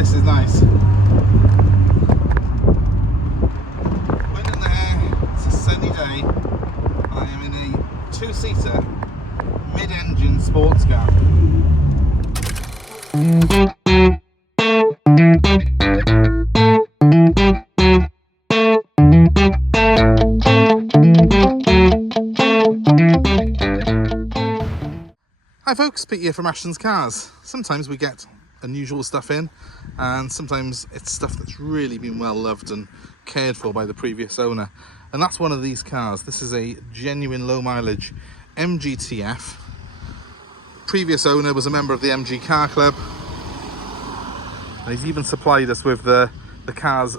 this is nice. Wind in the air, it's a sunny day. I am in a two-seater, mid-engine sports car. Hi folks, Pete here from Ashton's Cars. Sometimes we get unusual stuff in, and sometimes it's stuff that's really been well loved and cared for by the previous owner. And that's one of these cars. This is a genuine low mileage MGTF. Previous owner was a member of the MG Car Club. And he's even supplied us with the car's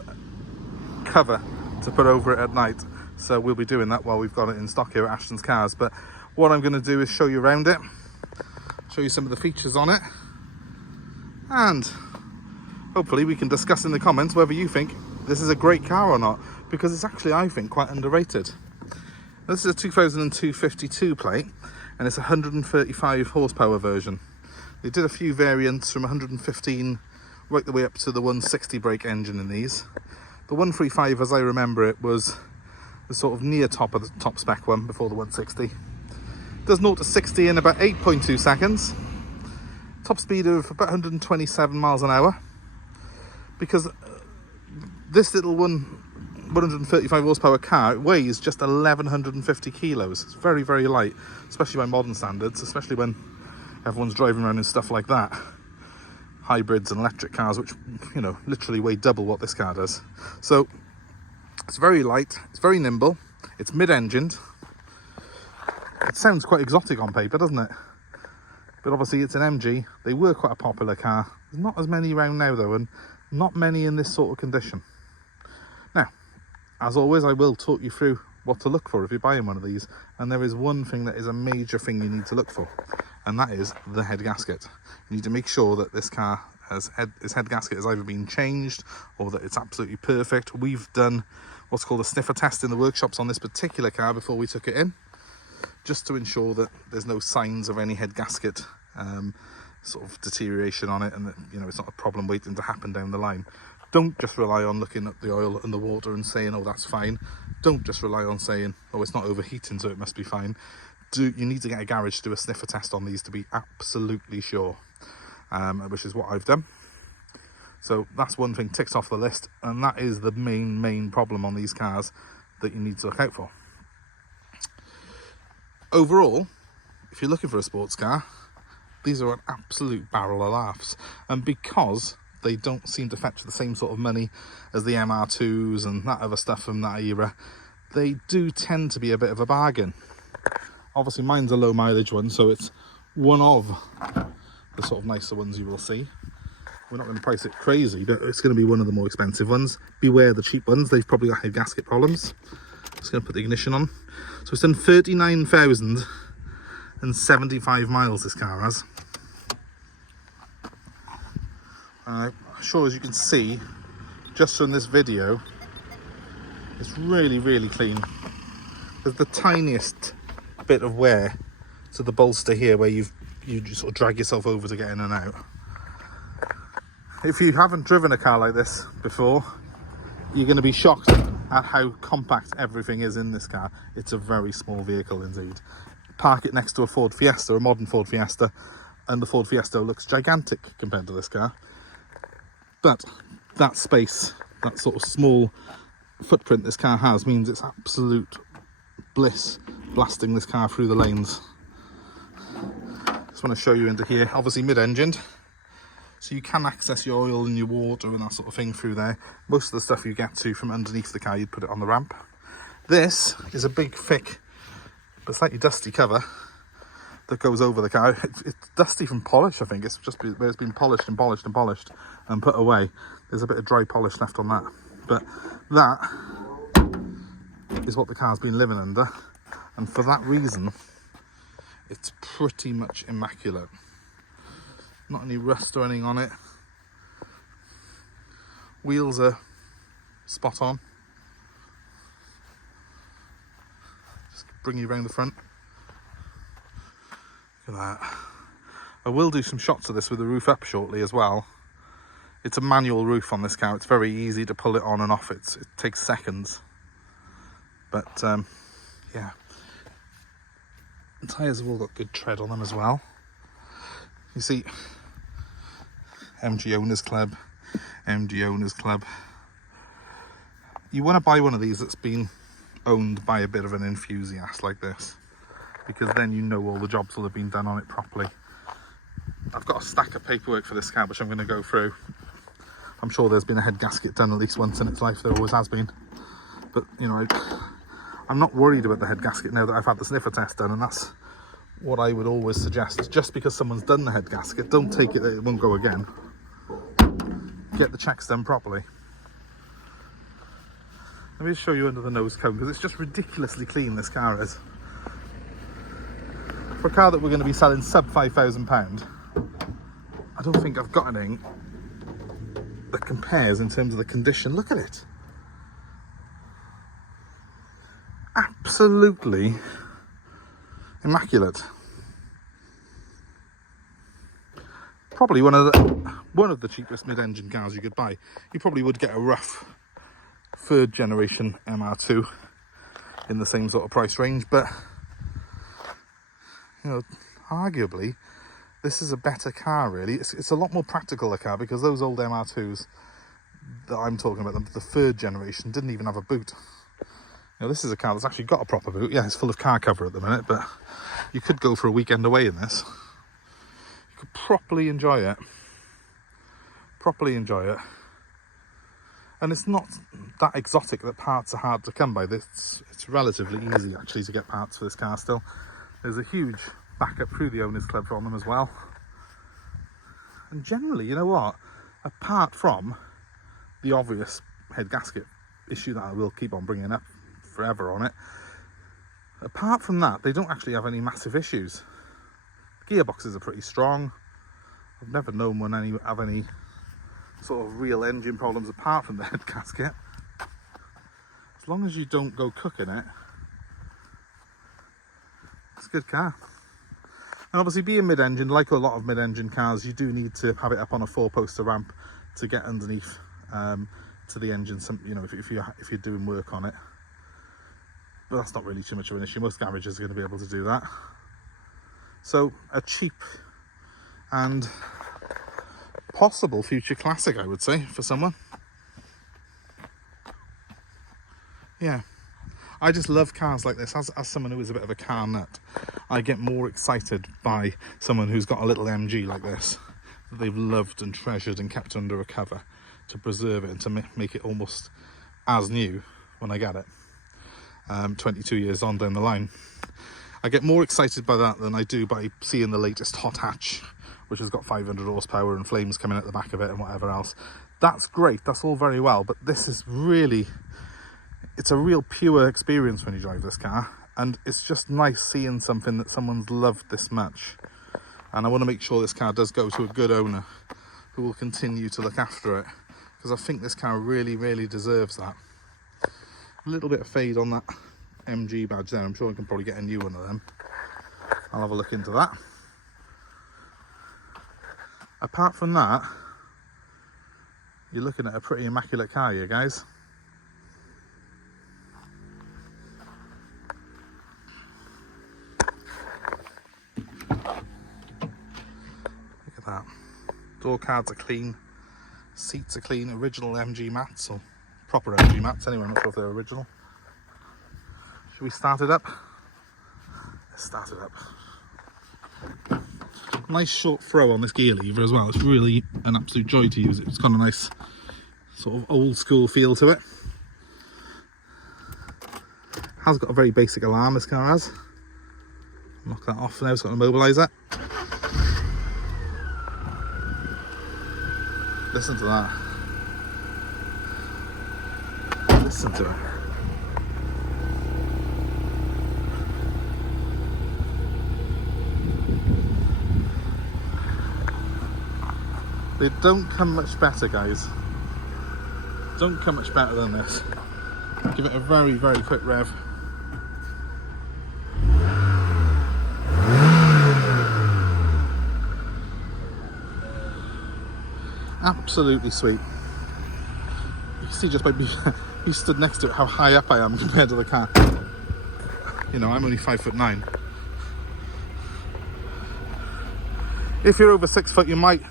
cover to put over it at night. So we'll be doing that while we've got it in stock here at Ashton's Cars. But what I'm going to do is show you around it, show you some of the features on it, and hopefully we can discuss in the comments whether you think this is a great car or not, because it's actually, I think, quite underrated. This is a 2002 52 plate, and it's a 135 horsepower version. They did a few variants from 115 right the way up to the 160 brake engine in these. The 135, as I remember it, was the sort of near top of the top spec one before the 160. Does 0 to 60 in about 8.2 seconds. Top speed of about 127 miles an hour. Because this little 135 horsepower car weighs just 1,150 kilos. It's very, very light, especially by modern standards, especially when everyone's driving around in stuff like that. Hybrids and electric cars, which, you know, literally weigh double what this car does. So it's very light, it's very nimble, it's mid-engined. It sounds quite exotic on paper, doesn't it? But obviously it's an MG. They were quite a popular car. There's not as many around now though, and not many in this sort of condition. Now, as always, I will talk you through what to look for if you're buying one of these. And there is one thing that is a major thing you need to look for, and that is the head gasket. You need to make sure that this car has its head gasket has either been changed or that it's absolutely perfect. We've done what's called a sniffer test in the workshops on this particular car before we took it in, just to ensure that there's no signs of any head gasket sort of deterioration on it, and that, you know, it's not a problem waiting to happen down the line. Don't just rely on looking at the oil and the water and saying, oh, that's fine. Don't just rely on saying, oh, it's not overheating, so it must be fine. You need to get a garage to do a sniffer test on these to be absolutely sure, which is what I've done. So that's one thing ticked off the list, and that is the main problem on these cars that you need to look out for. Overall, if you're looking for a sports car, these are an absolute barrel of laughs. And because they don't seem to fetch the same sort of money as the MR2s and that other stuff from that era, they do tend to be a bit of a bargain. Obviously mine's a low mileage one, so it's one of the sort of nicer ones you will see. We're not going to price it crazy, but it's going to be one of the more expensive ones. Beware the cheap ones, they've probably got head gasket problems. Just going to put the ignition on. So it's done 39,075 miles, this car has. Sure, as you can see, just from this video, it's really, really clean. There's the tiniest bit of wear to the bolster here where you just sort of drag yourself over to get in and out. If you haven't driven a car like this before, you're going to be shocked at how compact everything is in this car. It's a very small vehicle indeed. Park it next to a Ford Fiesta, a modern Ford Fiesta, and the Ford Fiesta looks gigantic compared to this car. But that space, that sort of small footprint this car has, means it's absolute bliss blasting this car through the lanes. Just want to show you into here, obviously mid-engined, so you can access your oil and your water and that sort of thing through there. Most of the stuff you get to from underneath the car, you'd put it on the ramp. This is a big, thick, but slightly dusty cover that goes over the car. It's dusty from polish, I think. It's just where it's been polished and polished and polished and put away. There's a bit of dry polish left on that. But that is what the car's been living under. And for that reason, it's pretty much immaculate. Not any rust or anything on it. Wheels are spot on. Just bring you around the front. Look at that. I will do some shots of this with the roof up shortly as well. It's a manual roof on this car. It's very easy to pull it on and off. It takes seconds. But yeah, the tyres have all got good tread on them as well. You see, MG Owners Club, MG Owners Club. You want to buy one of these that's been owned by a bit of an enthusiast like this, because then you know all the jobs will have been done on it properly. I've got a stack of paperwork for this car which I'm going to go through. I'm sure there's been a head gasket done at least once in its life. There always has been. But, you know, I'm not worried about the head gasket now that I've had the sniffer test done, and that's what I would always suggest. Just because someone's done the head gasket, don't take it that it won't go again. Get the checks done properly. Let me just show you under the nose cone, because it's just ridiculously clean, this car is. For a car that we're going to be selling sub £5,000, I don't think I've got anything that compares in terms of the condition. Look at it. Absolutely immaculate. Probably one of the cheapest mid-engine cars you could buy. You probably would get a rough third generation MR2 in the same sort of price range, but you know, arguably this is a better car, really. It's a lot more practical, a car, because those old MR2s that I'm talking about, the third generation, didn't even have a boot. You know, this is a car that's actually got a proper boot. Yeah, it's full of car cover at the minute, but you could go for a weekend away in this. You could properly enjoy it. And it's not that exotic that parts are hard to come by. It's relatively easy, actually, to get parts for this car still. There's a huge backup through the Owners Club from them as well. And generally, you know what? Apart from the obvious head gasket issue that I will keep on bringing up forever on it, apart from that, they don't actually have any massive issues. The gearboxes are pretty strong. I've never known one have any sort of real engine problems apart from the head gasket. As long as you don't go cooking it, it's a good car. And obviously, being mid-engine, like a lot of mid-engine cars, you do need to have it up on a 4-poster ramp to get underneath to the engine. You know, if you're doing work on it, but that's not really too much of an issue. Most garages are going to be able to do that. So a cheap and possible future classic, I would say, for someone. Yeah, I just love cars like this. As someone who is a bit of a car nut, I get more excited by someone who's got a little MG like this that they've loved and treasured and kept under a cover to preserve it and to make it almost as new when I get it 22 years on down the line. I get more excited by that than I do by seeing the latest hot hatch, which has got 500 horsepower and flames coming out the back of it and whatever else. That's great, that's all very well, but this is really, it's a real pure experience when you drive this car, and it's just nice seeing something that someone's loved this much. And I want to make sure this car does go to a good owner who will continue to look after it, because I think this car really, really deserves that. A little bit of fade on that MG badge there. I'm sure I can probably get a new one of them. I'll have a look into that. Apart from that, you're looking at a pretty immaculate car here, guys. Look at that. Door cards are clean, seats are clean, original MG mats, or proper MG mats anyway. I'm not sure if they're original. Should we start it up? Let's start it up. Nice short throw on this gear lever as well. It's really an absolute joy to use it. It's got a nice sort of old school feel to it. Has got a very basic alarm, this car has. Knock that off now, it's got an immobiliser. Listen to that. Listen to it. They don't come much better, guys. Don't come much better than this. Give it a very, very quick rev. Absolutely sweet. You can see just by being stood next to it how high up I am compared to the car. You know, I'm only 5'9". If you're over 6 foot, you might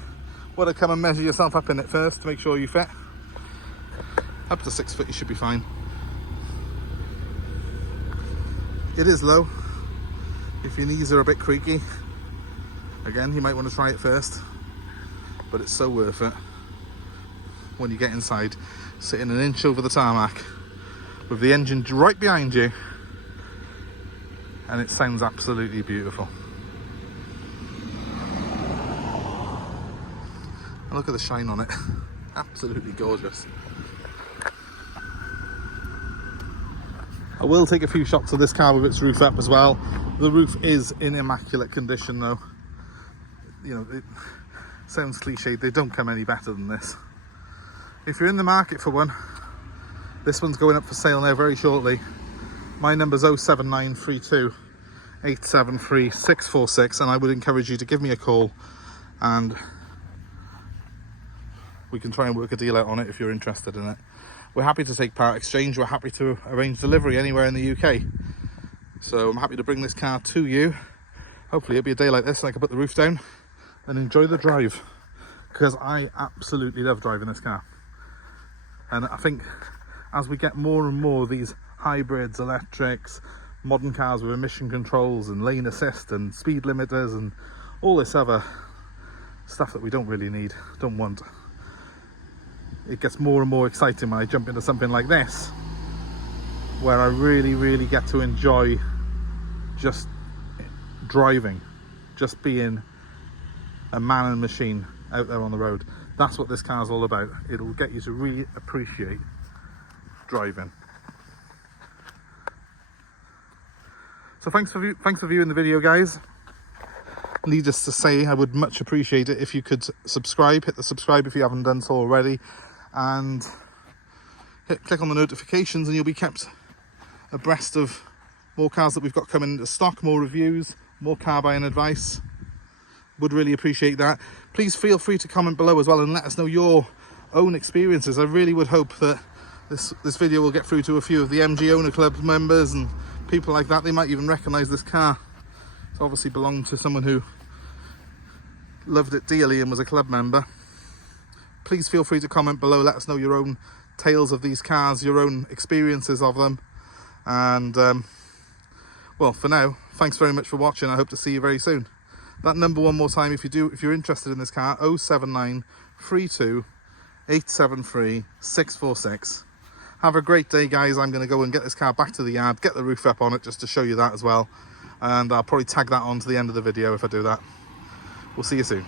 want to come and measure yourself up in it first to make sure you fit. Up to 6 foot, you should be fine. It is low. If your knees are a bit creaky, again, you might want to try it first, but it's so worth it when you get inside, sitting an inch over the tarmac with the engine right behind you, and it sounds absolutely beautiful. And look at the shine on it. Absolutely gorgeous. I will take a few shots of this car with its roof up as well. The roof is in immaculate condition though. You know, it sounds cliched, they don't come any better than this. If you're in the market for one, this one's going up for sale now very shortly. My number's 07932 873 646, and I would encourage you to give me a call and we can try and work a deal out on it if you're interested in it. We're happy to take part exchange. We're happy to arrange delivery anywhere in the UK. So I'm happy to bring this car to you. Hopefully it'll be a day like this and I can put the roof down and enjoy the drive, because I absolutely love driving this car. And I think as we get more and more of these hybrids, electrics, modern cars with emission controls and lane assist and speed limiters and all this other stuff that we don't really need, don't want, it gets more and more exciting when I jump into something like this, where I really get to enjoy just driving, just being a man and machine out there on the road. That's what this car's all about. It'll get you to really appreciate driving. So thanks for viewing the video, guys. Needless to say, I would much appreciate it if you could subscribe. Hit the subscribe if you haven't done so already, and click on the notifications and you'll be kept abreast of more cars that we've got coming into stock, more reviews, more car buying advice. Would really appreciate that. Please feel free to comment below as well and let us know your own experiences. I really would hope that this video will get through to a few of the MG Owner Club members and people like that. They might even recognise this car. It's obviously belonged to someone who loved it dearly and was a club member. Please feel free to comment below. Let us know your own tales of these cars, your own experiences of them. And well, for now, thanks very much for watching. I hope to see you very soon. That number one more time, if you're interested in this car, 07932 873 646. Have a great day, guys. I'm going to go and get this car back to the yard, get the roof up on it just to show you that as well, and I'll probably tag that on to the end of the video if I do that. We'll see you soon.